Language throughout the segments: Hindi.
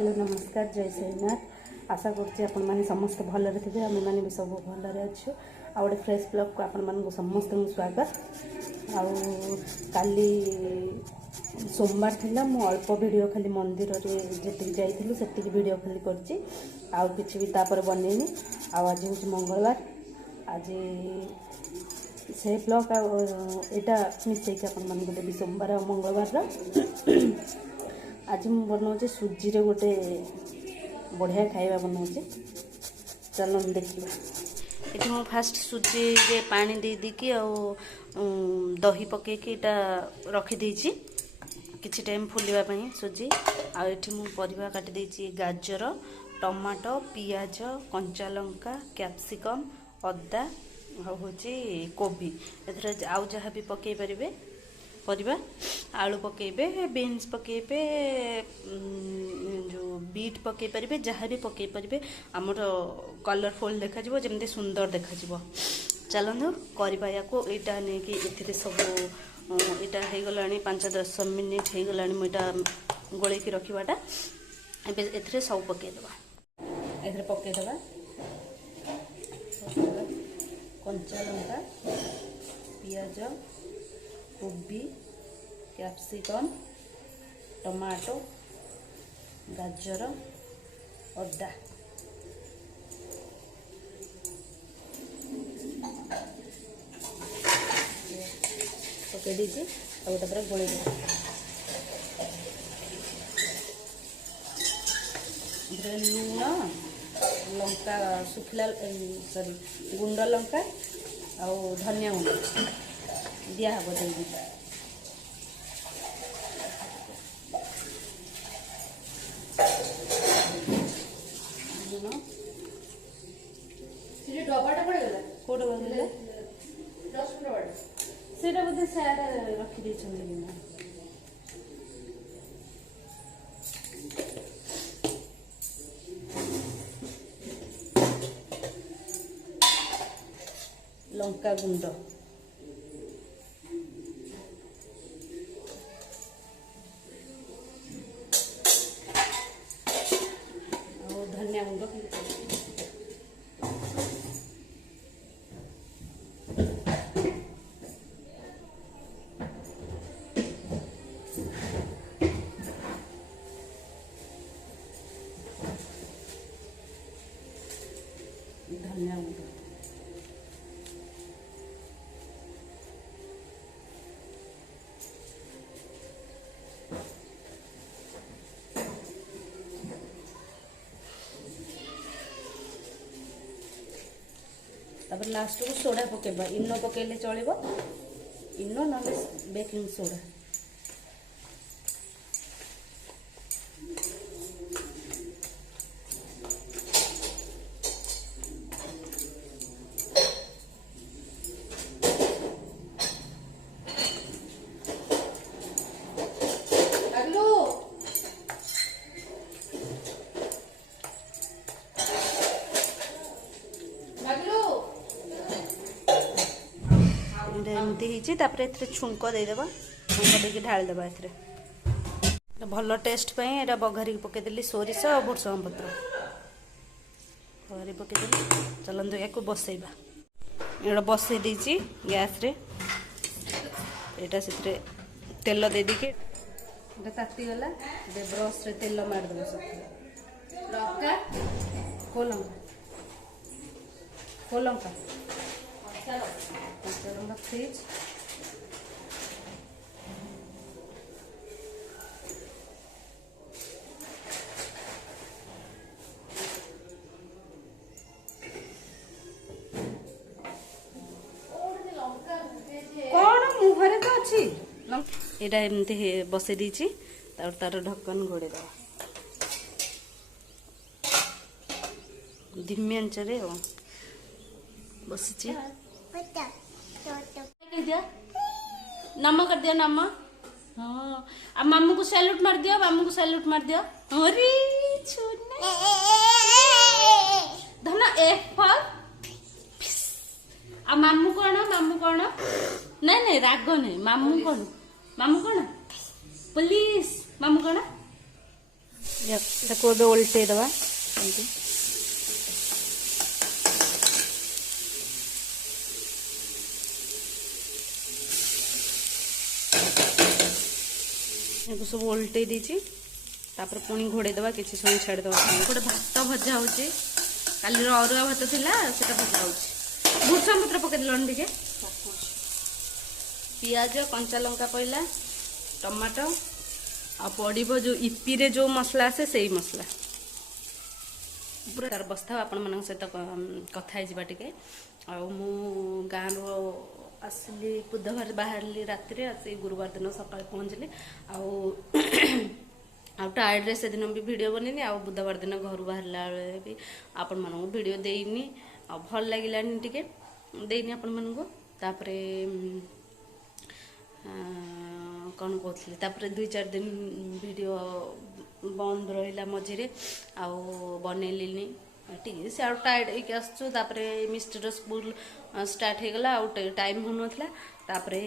हेलो नमस्कार जय श्रीनाथ आशा करছি आपण माने समस्त भलरे थे आम मैंने भी सब भलरे अच्छु आ गोटे फ्रेश ब्लॉग को आपण मानक समस्त स्वागत आउ काली सोमवार थिला मु अल्प वीडियो खाली मंदिर रे जेति जाइथिलु सेति वीडियो खाली करछि आउ किछि भी तापर बनेनी आ आज हो मंगलवार आज से ब्लॉग एटा मिसै के आपण मान गोटे भी सोमवार और मंगलवार आज मुझे बनाऊे सुजी रे गोटे बढ़िया खाଇବା बनाऊे चलो देखिए ये मुझे फास्ट सुजी रे पानी दे दी दही पकईकी इटा रखीदे किसी टाइम फुलवा सुजी आठी मुझे परिवा काटी देछि गाजर टमाटो पियाज कंचा लंका कैप्सिकम अदा हूँ कोबी एथर आउ जहाँ भी पकई पारे परिबा आलू पकेबे बीन्स पकेबे जो बीट पकई पारे जहाँ भी पकई पारे आमर कलरफुल देखा जमी सुंदर देखा चलतु करवा या नहीं सब यहाँ हो गला 5-10 मिनिट हो गला मुझा गोल रखाटा ए सब पकईदे ए पकईदे कंचा लंका पियाज कोबी कैप्सिकम टमाटो गाजर अदा पकई दीजिए गोटे गोल लुण लंका सुखला सॉरी गुंड लंका आ धनिया गुंड दिया हम दे डबाटा पड़ेगा कौ डबा से बोधे सैड रखी लंका गुंड धनिया गुंड धनिया गुंड तापर लास्ट को सोडा पकेबा इनो पकेले चलिबो इनो ना बेकिंग सोडा एमती होती छुंक देदेबा छुंक देके ढाल देबा ए भल टेस्ट पे बघारी पकईदेली सोरिष और भुर्संग पत्र बघारी पकईदेली चलते या बसैबा ये बसई देची गैस रे एटा से तेल दे दी तातीगला ब्रश रे तेल मारदेव सब लंका को लंका फ्रिज कौन मुहरे तो अच्छी एटा एमती बसई दीची तार ढक्कन घोड़े दवा धिमी आंचरे बसी नम कर दिया नम हाँ अब मामू को सैल्यूट मार दियो मामू को सैल्यूट मार दियो अरे धना एफ फॉर अब मामू कौन नहीं नहीं राग नहीं मामू कौन पुलिस मामू कौन ଏବେ ଓଲଟେଇ ଦେବା ଏମିତି। सब ओल्टे देछि तापर पुणी घोड़े देवा किछि समय छाड़ देवा। गोटे भात भजा होछि काली अरुआ भात थिला सेटा भजा होछि। भूषण पत्र पके दिलन टिके पियाज कंचा लंका पइला टमाटो आ पड़िबो जो इपी रे जो मसला आसे सेही मसला पूरा तार बस्ता आपण मन सहित कथा है जिबा टिके। आ मु गाँ रो आसली बुधवार बाहरली राति रे आसी गुरुवार दिन सकाळ पहुँचली। आउ टायर्ड रे से दिन भी वीडियो बनेनी आ बुधवार दिन घर बाहरला भी आपण मानू वीडियो देनी आ भल लागिलानी टिके देनी आपण मानू। तापरे कौन कहते तापरे 2-4 दिन वीडियो बंद रहा मझे आउ बनैली ठीक से टायर्ड होके आसचु। तापरे मिस्टर स्कूल स्टार्ट हो गला आउ टाइम हो नथला। तापरे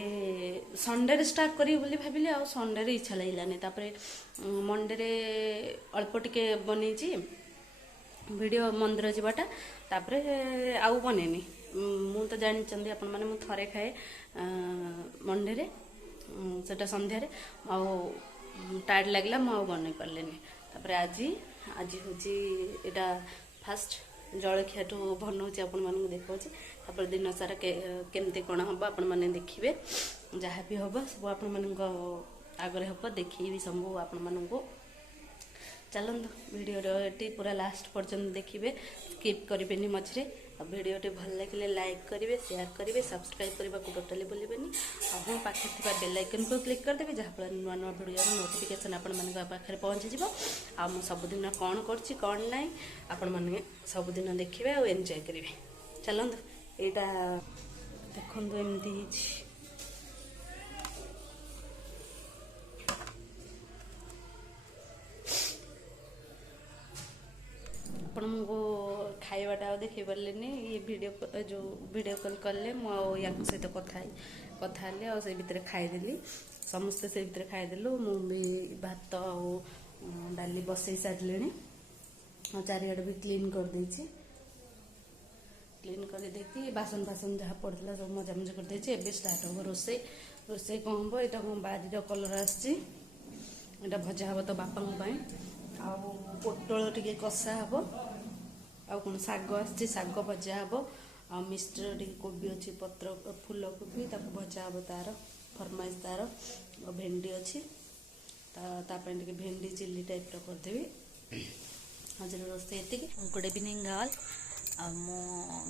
संडे रे स्टार्ट करी बोली भाबिली आ संडे रे इच्छा लागिलानी। तापरे मंडे रे अल्प टिके बनेची वीडियो मंदिर जावाटा तापरे आउ बनेनी। मु तो जानी चंदी अपन माने मु थरे खाए मंडे रे सेटा संध्या रे आउ टायर्ड लागला मु आउ बनै परलेनी। तापरे आज होची एटा फास्ट जलखिया ठू बनाऊँ आपण मानक देखा। तापर दिन सारा केमती कौन हम आपण मैंने देखिए जहाँ भी हम सब आपण मान आगे हम देखी सब आपण मानक। चलत वीडियो पूरा लास्ट पर्यंत देखिए स्किप करें मझे। वीडियो भल लगे लाइक करेंगे शेयर करेंगे सब्सक्राइब करने को टोटाली भूलें। हाँ पाखे बेल आइकन को क्लिक करदेवे जहाँफल नुआ नुआ वीडियो नोटिफिकेशन आपण पाखे पहुँची जाव। आ सबुदिन कौन करछि कौन नाई आपण मैंने सबुदिन देखिए और एंजॉय करेंगे। चलत यहाँ देखु एमती आपण को खाइबाटा देखी पार्लेनी। ये वीडियो कॉल कले मुझे सहित कथा से भितर खाईदेली समस्ते से भितर खाईदेलु। मु भी भात डाली बसई सारे चारिआड भी क्लीन कर देछि। क्लीन कर देती बासन फासन जहाँ पड़ता सब मजामजी कर देछि। एबे स्टार्ट हो रोसे रोसे कौन हम यहाँ कौन बारीर कलर आसची एटा भजा हम तो बापा आ पोटल टिके कषा हम आ कौन शाग आसची शाग भजा हम आ मिस्टर टिके कोबी अच्छी पत्र फूल कोबी ताको भजा हम तार फरमाइश तार भेंडी अच्छी तापर टिके भेंडी चिल्ली टाइप रो करदेवी। आज रोसे ये गुड इवनिंग ऑल। मो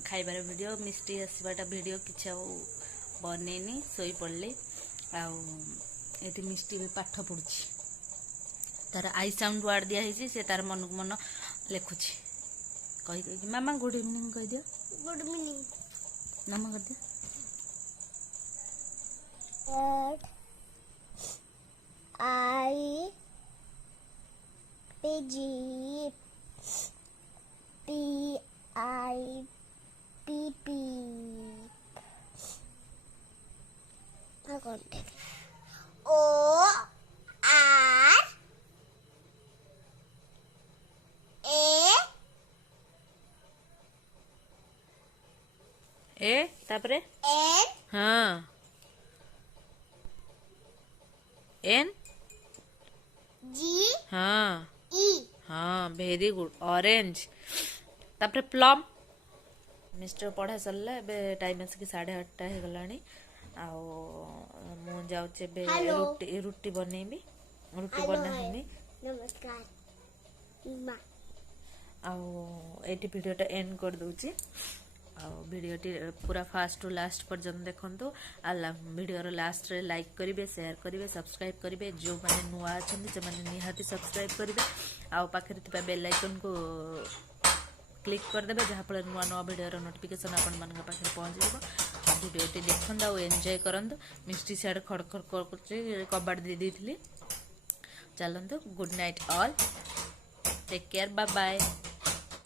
खाइबार वीडियो मिस्टी आसवाटा वीडियो किसी बनैनी शोई पड़े आती मिस्टी भी पाठ पढ़ुची तार आई साउंड वार्ड दिखाई से तार मन को मन लिखुची कही मामा गुड इवनिंग कह दियो। गुड इवनिंग मामा कर दियो। I P G P I P P O R A तापरे एन हाँ एन जी हाँ ई हाँ वेरी गुड ऑरेंज तापरे प्लम। मिस्टर पढ़ा सरला एबे टाइम आसिक 8:30 हो गलानी मु जाउचे बे रुटी बनेबी रुटी बनाहिमी। नमस्कार मां एटी वीडियोटा एंड कर दूची। वीडियोटी पूरा फास्ट टू लास्ट पर्यंत देखंतु। वीडियोर लास्ट रे लाइक करेंगे शेयर करेंगे सब्सक्राइब करेंगे जो मैंने नुआ अच्छा से मैंने निहाती सब्सक्राइब करेंगे आ पाखे बेल आइकन को क्लिक करदेवे जहाँफल नुआ नुआ वीडियोर नोटिफिकेशन आपण मान पाखे पहुँच जाए। वीडियोटी देखते और एंजॉय करंतु। मिस्टी सियाड़ खड़खड़ कर कबाड़ दे दी। चलतु good night all take care bye bye.